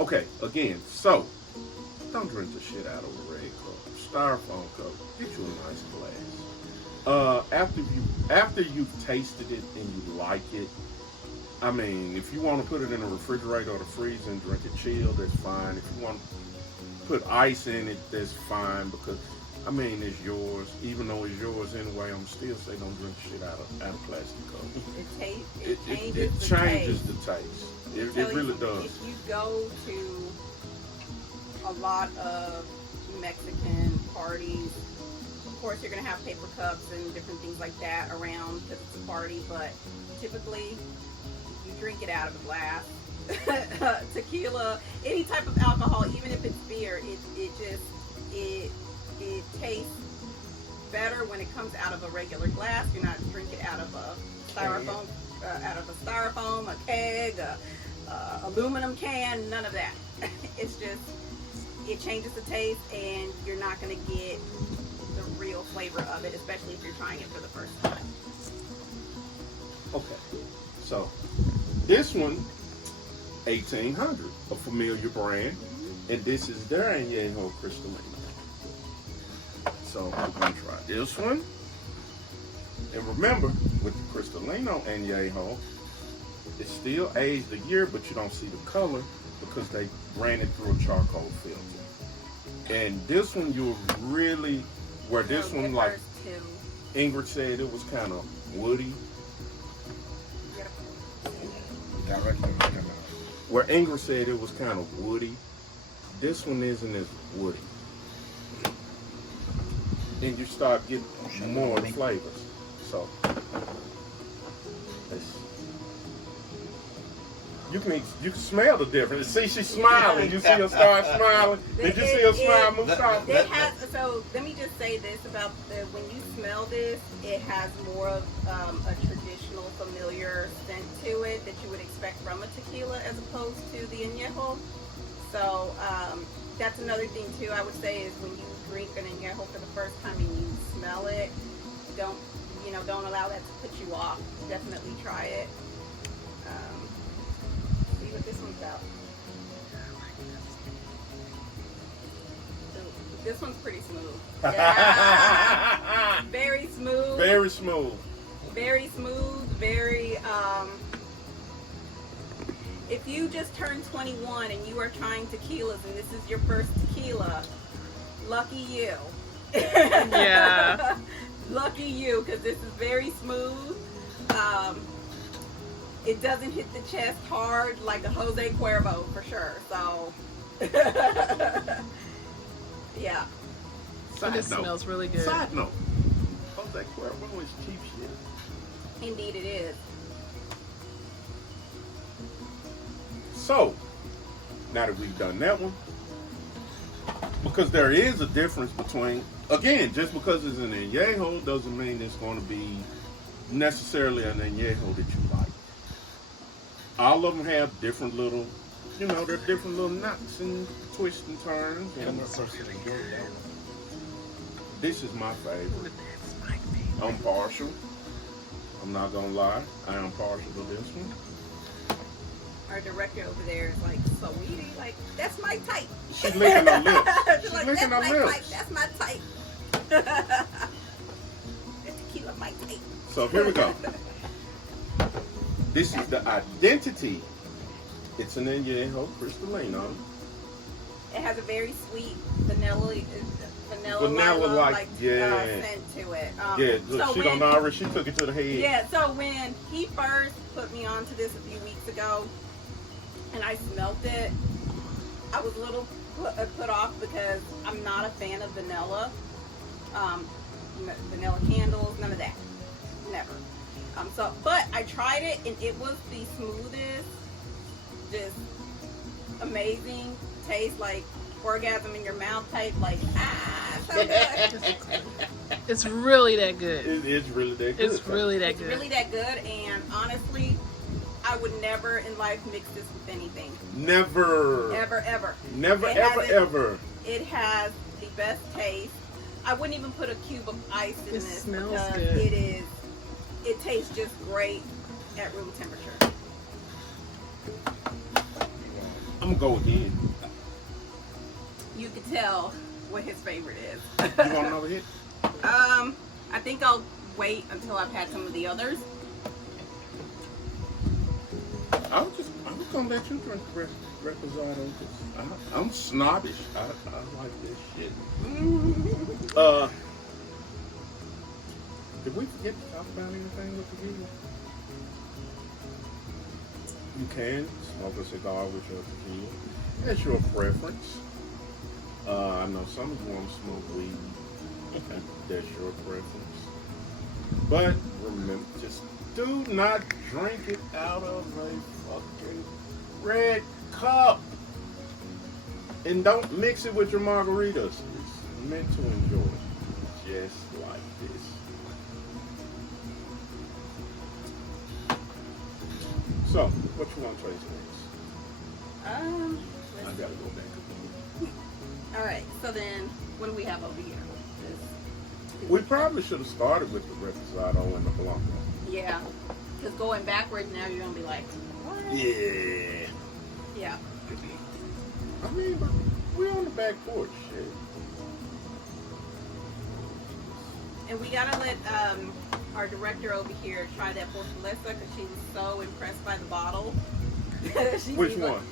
Okay, again, so don't drink the shit out of a red cup. Styrofoam cup. Get you a nice glass. After you've tasted it and you like it, I mean, if you want to put it in the refrigerator or the freezer and drink it chilled, that's fine. If you want to put ice in it, that's fine, because I mean, it's yours. Even though it's yours anyway, I'm still saying don't drink shit out of plastic cups. It changes the taste. It really does. If you go to a lot of Mexican parties, of course you're going to have paper cups and different things like that around because it's a party, but typically you drink it out of a glass. Tequila, any type of alcohol, even if it's beer, it tastes better when it comes out of a regular glass. You're not drinking out of a styrofoam, a keg, aluminum can, none of that. It's just, it changes the taste, and you're not going to get the real flavor of it, especially if you're trying it for the first time. Okay, so this one, 1800, a familiar brand, and this is their Añejo Cristalino. So we're going to try this one. And remember, with the Cristalino Añejo, it's still aged a year, but you don't see the color because they ran it through a charcoal filter. And this one, you'll really, where this one, like Ingrid said, it was kind of woody. Where Ingrid said it was kind of woody, this one isn't as woody. And you start getting more flavors. So you can smell the difference. See, she's smiling. You see her start smiling. Did you see her smile move start? So let me just say this about when you smell this, it has more of a traditional, familiar scent to it that you would expect from a tequila as opposed to the añejo. So that's another thing too. I would say is when you drink an añejo for the first time and you smell it, don't allow that to put you off. Definitely try it. See what this one's about. This one's pretty smooth. Yeah. Very smooth. Very smooth. Very smooth. Very. If you just turned 21 and you are trying tequilas and this is your first tequila, lucky you. Yeah. Lucky you, because this is very smooth. It doesn't hit the chest hard like a Jose Cuervo for sure. So, yeah. This smells really good. Side note, Jose Cuervo is cheap shit. Indeed it is. So, now that we've done that one, because there is a difference between, again, just because it's an añejo doesn't mean it's going to be necessarily an añejo that you like. All of them have different little, they're different little knots and twists and turns. And this is my favorite. I'm partial. I'm not going to lie. I am partial to this one. Our director over there is like, sweetie, like, that's my type. She's licking her lips. She's like, licking that's her my lips. type. That's my type. That tequila my type. So here we go. This is the identity. It's an añejo Cristalino. It has a very sweet vanilla Vanilla-like, scent to it. Look, so she don't know. She took it to the head. Yeah, so when he first put me onto this a few weeks ago, and I smelled it, I was a little put off because I'm not a fan of vanilla. Vanilla candles, none of that. Never. But I tried it, and it was the smoothest, just amazing taste, like orgasm in your mouth type, like, so good. It's really that good. It is really that good. It's really that good. It's really that good, and honestly, I would never in life mix this with anything. Never. Ever, ever. Never, ever. It has the best taste. I wouldn't even put a cube of ice in It this smells because good. It tastes just great at room temperature. I'm gonna go again. You could tell what his favorite is. You want another hit? I think I'll wait until I've had some of the others. I'm gonna let you drink reposado. I'm snobbish. I like this shit. Did we forget to talk about anything with tequila? You can smoke a cigar with your tequila. That's your preference. I know some of you want to smoke weed. That's your preference. But remember, just do not drink it out of a fucking red cup. And don't mix it with your margaritas. It's meant to enjoy it. Just like this. So, what you want to taste next? I gotta go back. All right. So then, what do we have over here? We probably should have started with the reposado and the blanco. Yeah. Because going backwards now, you're gonna be like, what? Yeah. Yeah. I mean, but we're on the back porch. Shit. And we gotta let our director over here try that Fortaleza because she was so impressed by the bottle. Which one?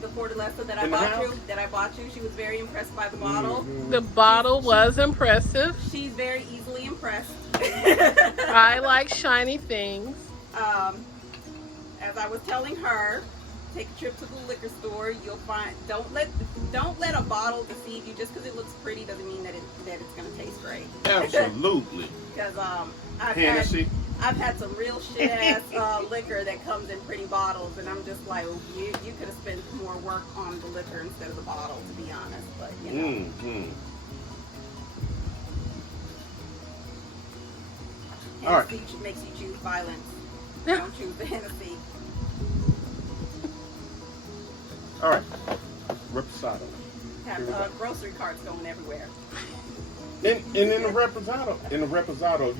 The Fortaleza that I In the bought house? you. That I bought you. She was very impressed by the bottle. Mhm. The bottle was impressive. She's very easily impressed. I like shiny things. As I was telling her, take a trip to the liquor store. You'll find don't let a bottle deceive you. Just because it looks pretty doesn't mean that it's gonna taste great. Absolutely. Because Hennessy. I've had some real shit ass liquor that comes in pretty bottles, and I'm just like, well, you could have spent more work on the liquor instead of the bottle, to be honest. But you know. Mm-hmm. Hennessy makes you choose violence. Don't choose the Hennessy. All right. Reposado. Have grocery carts going everywhere. And in the reposado,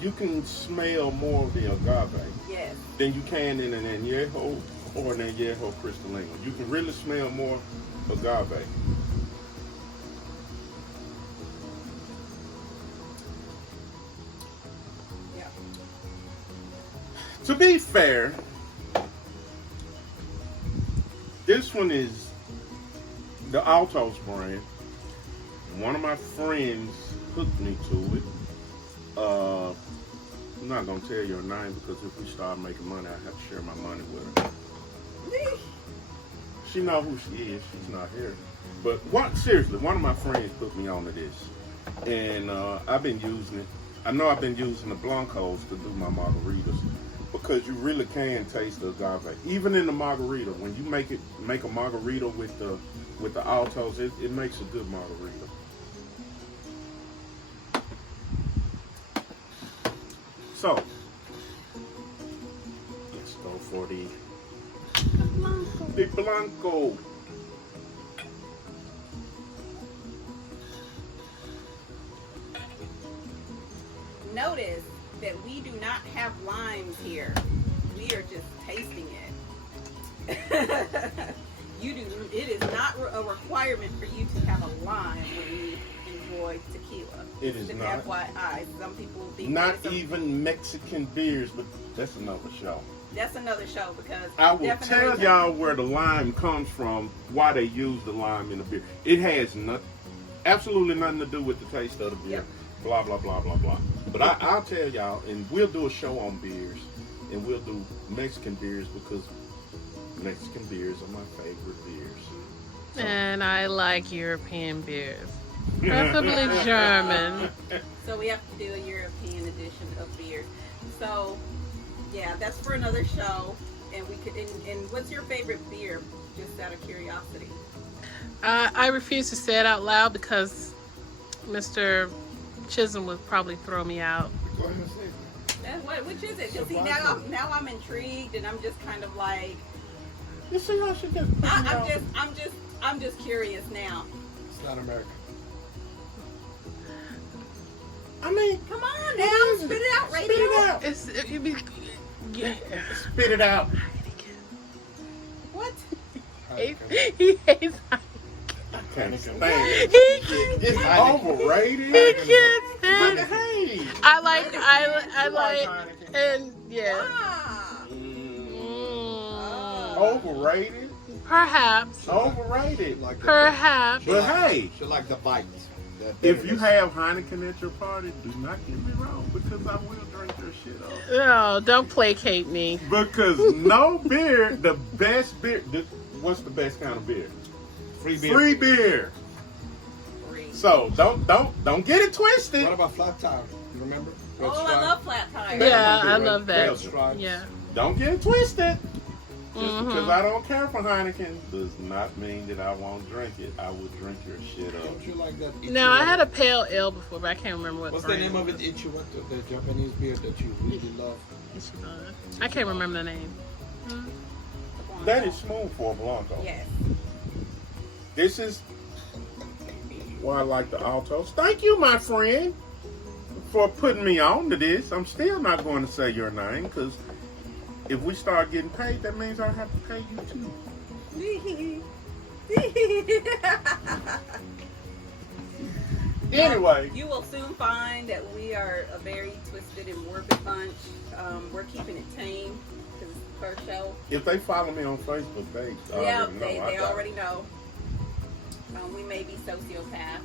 you can smell more of the agave Yes. than you can in an añejo or an añejo cristalino. You can really smell more agave. Yeah. To be fair, this one is the Altos brand. One of my friends hooked me to it. I'm not gonna tell you her name because if we start making money, I have to share my money with her. She know who she is. She's not here. But seriously, one of my friends put me onto this, and I've been using it. I know I've been using the blancos to do my margaritas because you really can taste the agave. Even in the margarita, when you make a margarita with the Altos, it makes a good margarita. So, let's go for the Blanco. Notice that we do not have limes here. We are just tasting it. It is not a requirement for you to have a lime when you enjoy tequila. It is not. FYI, some people think Not even Mexican beers, but that's another show. That's another show because I will tell y'all where the lime comes from, why they use the lime in the beer. It has absolutely nothing to do with the taste of the beer. Yep. Blah, blah, blah, blah, blah. But I'll tell y'all, and we'll do a show on beers, and we'll do Mexican beers because Mexican beers are my favorite beers. So. And I like European beers. Preferably German. So we have to do a European edition of beer. So, yeah, that's for another show. And we could. And what's your favorite beer? Just out of curiosity. I refuse to say it out loud because Mr. Chisholm would probably throw me out. Go ahead and say Which is it? 'Cause see, now I'm intrigued, and I'm just kind of like. You see how she just. I'm just curious now. It's not American. I mean, Come on now, spit it out, radio. Spit it out. Yeah. Spit it out. What? He hates I can't stand it. He can't. It's overrated. He can't stand But it. hey. I like, and yeah. Ah. Overrated. Perhaps. Overrated. Like the- Perhaps. But hey, She like the bite. if you have Heineken at your party, do not get me wrong, because I will drink your shit up. No, don't placate me. Because no beer, the best beer, what's the best kind of beer? free beer. Free beer. Free. So don't get it twisted. What about flat tire? You remember? Red Oh, I Stripe? love flat tires. Yeah, I Red- love Red that. Stripes. Yeah. Don't get it twisted. Just Mhm. because I don't care for Heineken does not mean that I won't drink it. I will drink your shit up. Don't you like that? No, I had a pale ale before, but I can't remember what. What's the brand name of it? was. Ichiwata, the Japanese beer that you really love. I can't remember the name. That is smooth for a Blanco. Yes. This is why I like the Altos. Thank you, my friend, for putting me on to this. I'm still not going to say your name, because if we start getting paid, that means I have to pay you too. Anyway, You will soon find that we are a very twisted and morbid bunch. We're keeping it tame because it's the first show. if they follow me on Facebook, they Yeah, already know. they I got already know. We may be sociopaths.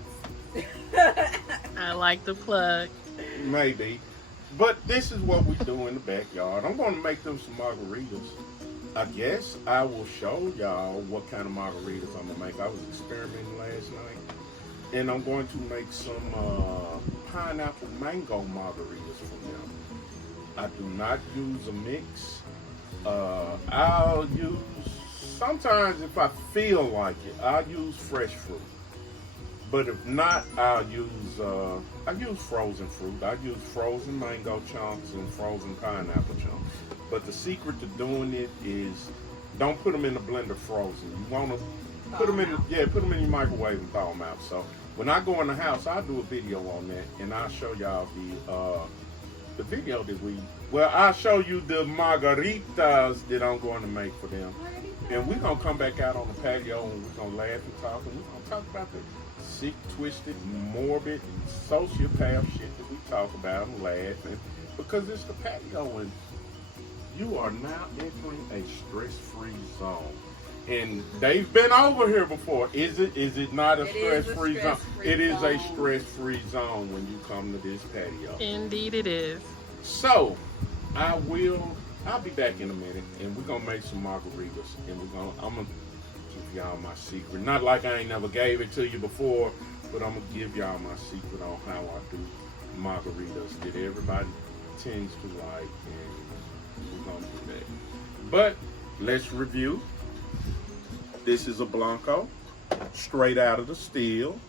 I like the plug. Maybe. But this is what we do in the backyard. I'm going to make them some margaritas. I guess I will show y'all what kind of margaritas I'm going to make. I was experimenting last night. And I'm going to make some pineapple mango margaritas from them. I do not use a mix. I'll use, sometimes if I feel like it, I'll use fresh fruit. But if not, I use frozen fruit. I use frozen mango chunks and frozen pineapple chunks. But the secret to doing it is don't put them in the blender frozen. You want to put them in your microwave and thaw them out. So when I go in the house, I'll do a video on that and I'll show y'all the video that I'll show you the margaritas that I'm going to make for them. And we're going to come back out on the patio and we're going to laugh and talk. And we're going to talk about the sick, twisted, morbid, sociopath shit that we talk about and laugh. And because it's the patio and you are now entering a stress-free zone. And they've been over here before. Is it not a stress-free zone? It is a stress-free zone when you come to this patio. Indeed, it is. So, I'll be back in a minute, and we're gonna make some margaritas, and I'm gonna give y'all my secret. Not like I ain't never gave it to you before, but I'm gonna give y'all my secret on how I do margaritas that everybody tends to like, and we're gonna do that. But let's review. This is a Blanco, straight out of the still,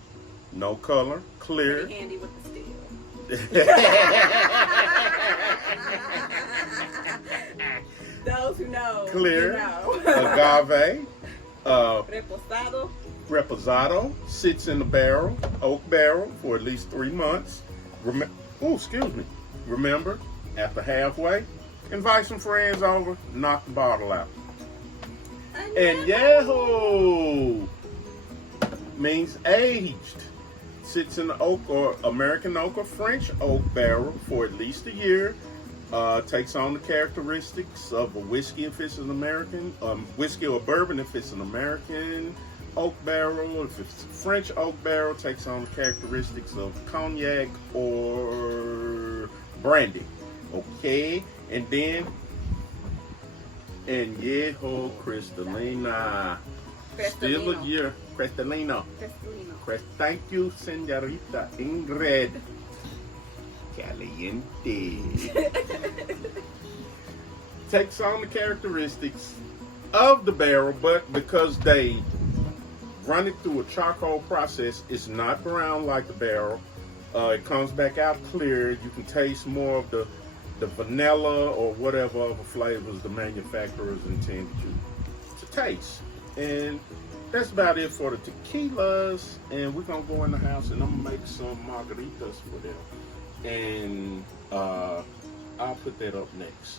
no color, clear. Pretty handy with the steel. Those who know, Clear. you know. Agave, Reposado. reposado, sits in the barrel, oak barrel, for at least 3 months. Remember, after halfway, invite some friends over, knock the bottle out. And Yahoo means aged. Sits in the oak or American oak or French oak barrel for at least a year. Takes on the characteristics of a whiskey if it's an American, whiskey or bourbon if it's an American oak barrel. If it's French oak barrel, takes on the characteristics of cognac or brandy. Okay, and then Añejo Cristalina. Still a year. Cristalino. Thank you, Senorita Ingrid. Caliente. Takes on the characteristics of the barrel, but because they run it through a charcoal process, it's not brown like the barrel. It comes back out clear. You can taste more of the vanilla or whatever other flavors the manufacturers intended you to taste. And that's about it for the tequilas. And we're going to go in the house and I'm going to make some margaritas for them. And I'll put that up next.